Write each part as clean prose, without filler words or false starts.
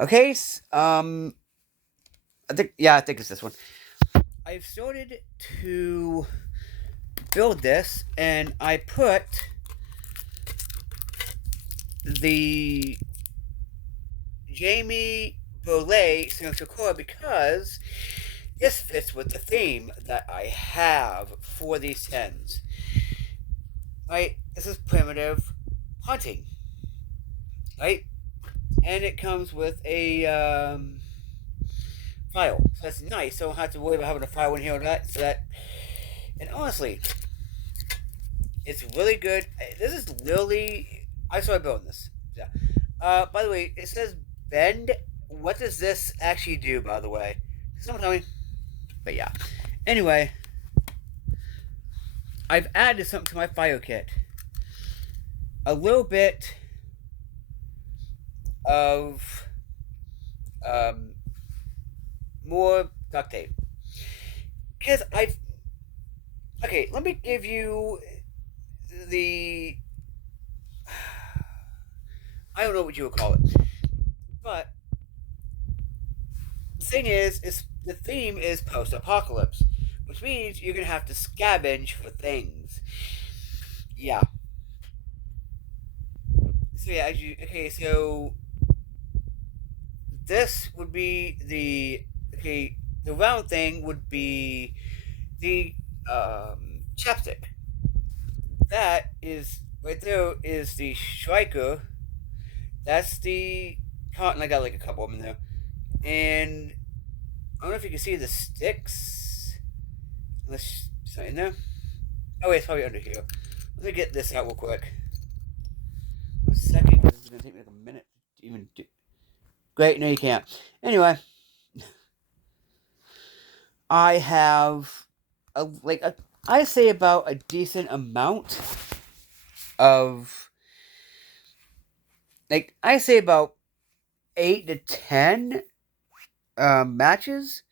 Okay, I think it's this one. I've started to build this, and I put the Jamie Bolay signature core because this fits with the theme that I have for these tens. Right? This is primitive hunting. Right? And it comes with a file. So that's nice. So I don't have to worry about having a file in here or that. And honestly, it's really good. This is literally. I started building this. Yeah. By the way, it says bend. What does this actually do, by the way? Someone tell me. But yeah. Anyway, I've added something to my fire kit. A little bit of um, more duct tape. Because I've. Okay, let me give you the. I don't know what you would call it. But the thing is the theme is post apocalypse, which means you're going to have to scavenge for things. Yeah. So, yeah, so this would be the. Okay, the round thing would be the chapstick. That is right there is the striker. That's the cotton. I got like a couple of them in there, and I don't know if you can see the sticks. Let's sign in there. Oh wait, it's probably under here. Let me get this out real quick. A second, because it's gonna take me like a minute to even do. Great, no, you can't. Anyway, I have I say about a decent amount of I say about 8 to 10 matches.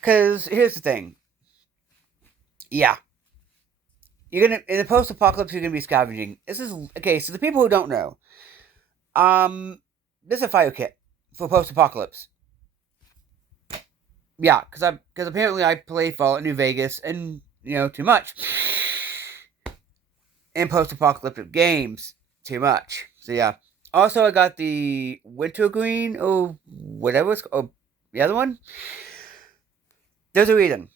Because here's the thing. Yeah, you're gonna in the post-apocalypse. You're gonna be scavenging. This is okay. So the people who don't know, this is a fire kit for post-apocalypse. Yeah, because apparently I play Fallout New Vegas and too much in post-apocalyptic games too much. So yeah. Also, I got the wintergreen or whatever it's called. The other one. There's a reason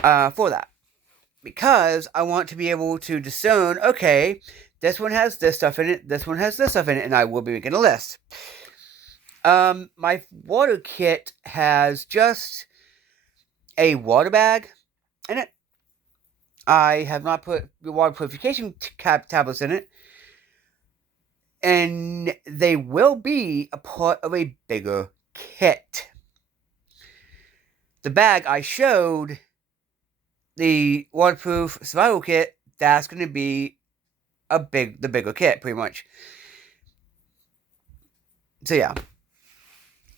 for that. Because I want to be able to discern, okay, this one has this stuff in it, this one has this stuff in it, and I will be making a list. My water kit has just a water bag in it. I have not put the water purification tablets in it. And they will be a part of a bigger kit. The bag I showed, the waterproof survival kit, that's going to be the bigger kit, pretty much. So yeah.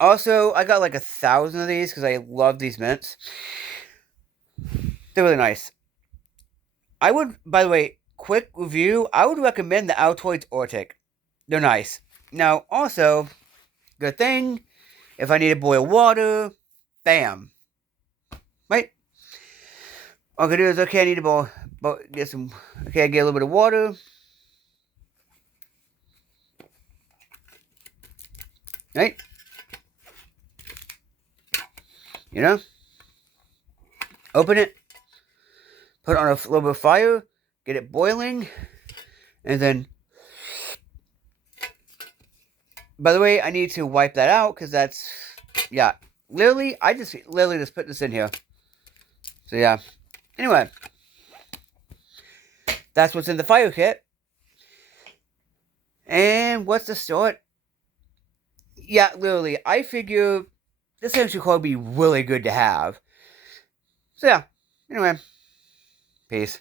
Also, I got like 1,000 of these because I love these mints. They're really nice. I would, by the way, quick review. I would recommend the Altoids Ortic. They're nice. Now, also, good thing, if I need to boil water, bam. Right? All I can do is, okay, I need to get some, okay, I get a little bit of water. Right? Open it, put it on a little bit of fire, get it boiling, and then, by the way, I need to wipe that out, because that's, yeah, literally just put this in here. So yeah, anyway, that's what's in the fire kit. And what's the start? Yeah, literally, I figure this actually could be really good to have. So yeah, anyway, peace.